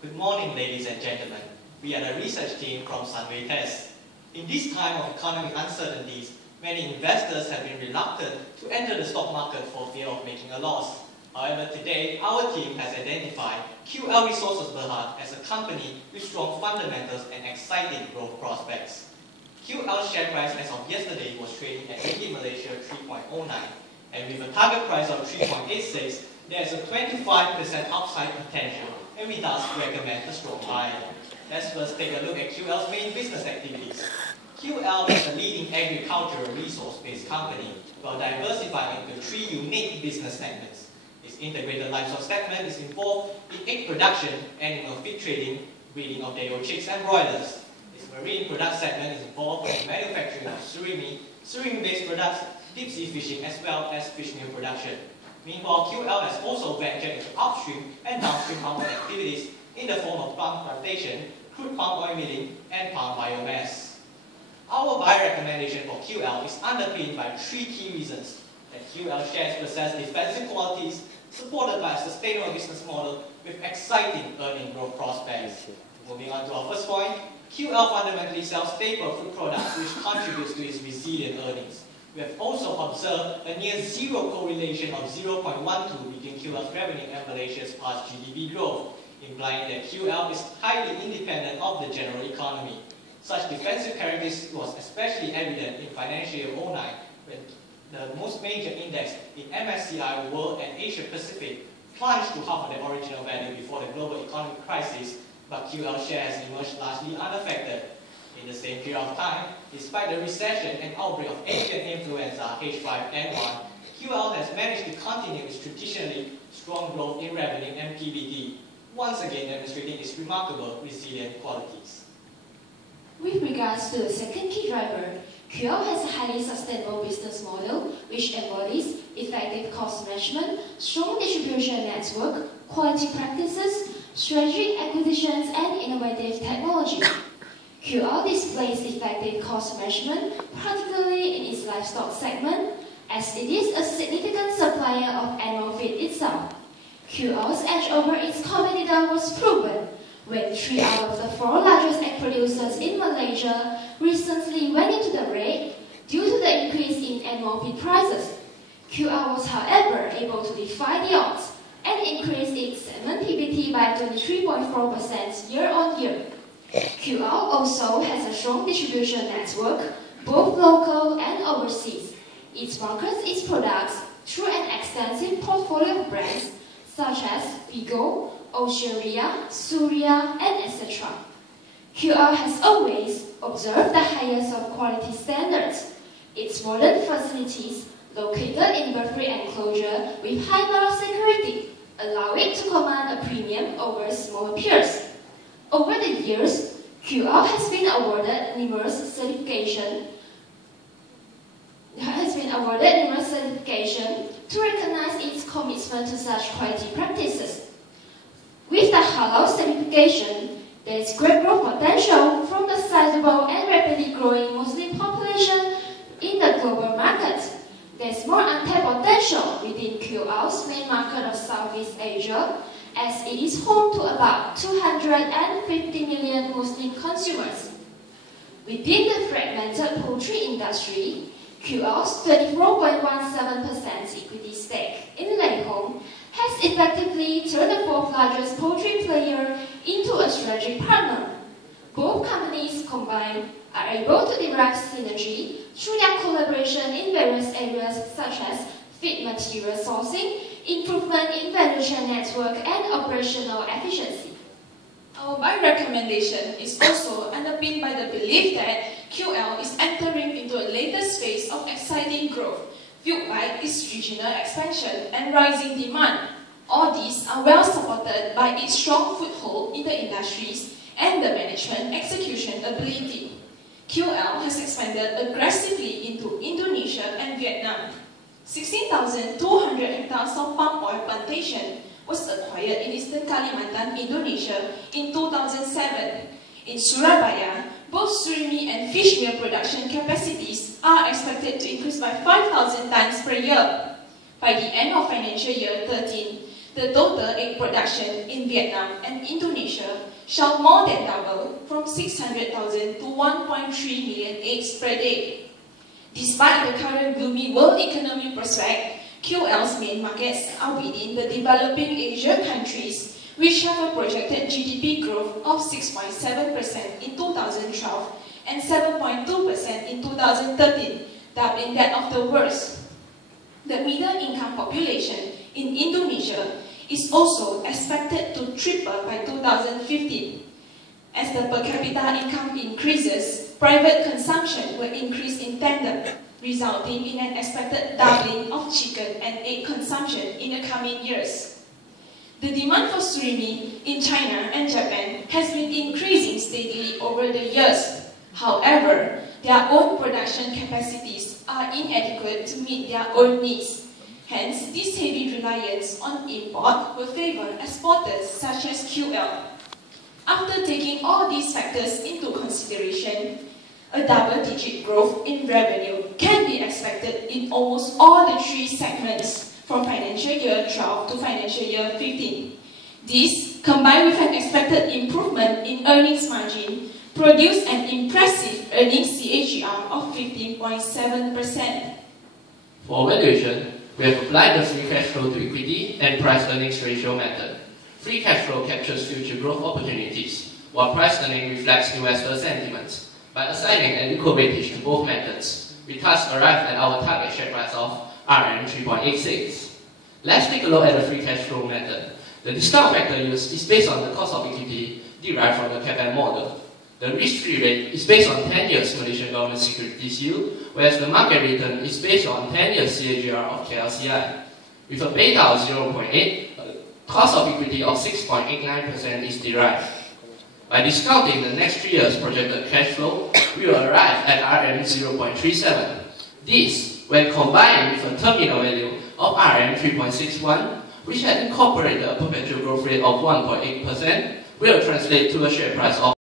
Good morning, ladies and gentlemen. We are the research team from SUNWAY Test. In this time of economic uncertainties, many investors have been reluctant to enter the stock market for fear of making a loss. However, today, our team has identified QL Resources Berhad as a company with strong fundamentals and exciting growth prospects. QL's share price as of yesterday was trading at Ringgit Malaysia 3.09, and with a target price of 3.86, there is a 25% upside potential, and we thus recommend a strong buy. Let's first take a look at QL's main business activities. QL is a leading agricultural resource-based company, while diversifying into three unique business segments. Its integrated livestock segment is involved in egg production, animal feed trading, breeding of day-old chicks and broilers. Its marine product segment is involved in manufacturing of surimi, surimi-based products, deep-sea fishing, as well as fish meal production. Meanwhile, QL has also ventured into upstream and downstream palm oil activities in the form of palm plantation, crude palm oil milling, and palm biomass. Our buy recommendation for QL is underpinned by three key reasons: that QL shares possess defensive qualities, supported by a sustainable business model with exciting earning growth prospects. Moving on to our first point, QL fundamentally sells staple food products, which contributes to its resilient earnings. We have also observed a near zero correlation of 0.12 between QL's revenue and Malaysia's past GDP growth, implying that QL is highly independent of the general economy. Such defensive characteristics was especially evident in financial year 2009, when the most major index in MSCI World and Asia Pacific plunged to half of their original value before the global economic crisis, but QL shares emerged largely unaffected. In the same period of time, despite the recession and outbreak of avian influenza H5N1, QL has managed to continue its traditionally strong growth in revenue and PBT, once again demonstrating its remarkable resilient qualities. With regards to the second key driver, QL has a highly sustainable business model which embodies effective cost management, strong distribution network, quality practices, strategic acquisitions, and innovative technology. QL displays effective cost management, particularly in its livestock segment, as it is a significant supplier of animal feed itself. QL's edge over its competitor was proven when 3 out of the 4 largest egg producers in Malaysia recently went into the red due to the increase in animal feed prices. QL was, however, able to defy the odds and increase its segment PBT by 23.4% year-on-year. QL also has a strong distribution network, both local and overseas. It markets its products through an extensive portfolio of brands such as Vigo, Oceria, Surya, and etc. QL has always observed the highest of quality standards. Its modern facilities, located in bird-free enclosure with high biosecurity, allow it to command a premium over smaller peers. Over the years, QL has been awarded numerous certification to recognize its commitment to such quality practices. With the Halal certification, there is great growth potential from the sizable and rapidly growing Muslim population in the global market. There is more untapped potential within QL's main market of Southeast Asia, as it is home to about 250 million Muslim consumers. Within the fragmented poultry industry, QL's 24.17% equity stake in Leihong has effectively turned the 4th largest poultry player into a strategic partner. Both companies combined are able to derive synergy through their collaboration in various areas such as feed material sourcing, improvement in value chain network, and operational efficiency. Our buy recommendation is also underpinned by the belief that QL is entering into a latest phase of exciting growth, fueled by its regional expansion and rising demand. All these are well supported by its strong foothold in the industries and the management execution ability. QL has expanded aggressively into Indonesia and Vietnam. 16,200 hectares of palm oil plantation was acquired in Eastern Kalimantan, Indonesia in 2007. In Surabaya, both surimi and fish meal production capacities are expected to increase by 5,000 tons per year. By the end of financial year 13, the total egg production in Vietnam and Indonesia shall more than double from 600,000 to 1.3 million eggs per day. Despite the current gloomy world economic prospect, QL's main markets are within the developing Asia countries, which have a projected GDP growth of 6.7% in 2012 and 7.2% in 2013, doubling that of the worst. The middle-income population in Indonesia is also expected to triple by 2015. As the per capita income increases, private consumption will increase in tandem, resulting in an expected doubling of chicken and egg consumption in the coming years. The demand for surimi in China and Japan has been increasing steadily over the years. However, their own production capacities are inadequate to meet their own needs. Hence, this heavy reliance on import will favor exporters such as QL. After taking all these factors into consideration, a double-digit growth in revenue can be expected in almost all the three segments from financial year 12 to financial year 15. This, combined with an expected improvement in earnings margin, produced an impressive earnings CAGR of 15.7%. For valuation, we have applied the free cash flow to equity and price earnings ratio method. Free cash flow captures future growth opportunities, while price earning reflects investor sentiments. By assigning an equal weightage to both methods, we thus arrived at our target share price of RM 3.86. Let's take a look at the free cash flow method. The discount factor used is based on the cost of equity derived from the CAPM model. The risk-free rate is based on 10 years Malaysian government securities yield, whereas the market return is based on 10 years CAGR of KLCI. With a beta of 0.8, cost of equity of 6.89% is derived. By discounting the next 3 years projected cash flow, we will arrive at RM 0.37. This, when combined with a terminal value of RM 3.61, which had incorporated a perpetual growth rate of 1.8%, will translate to a share price of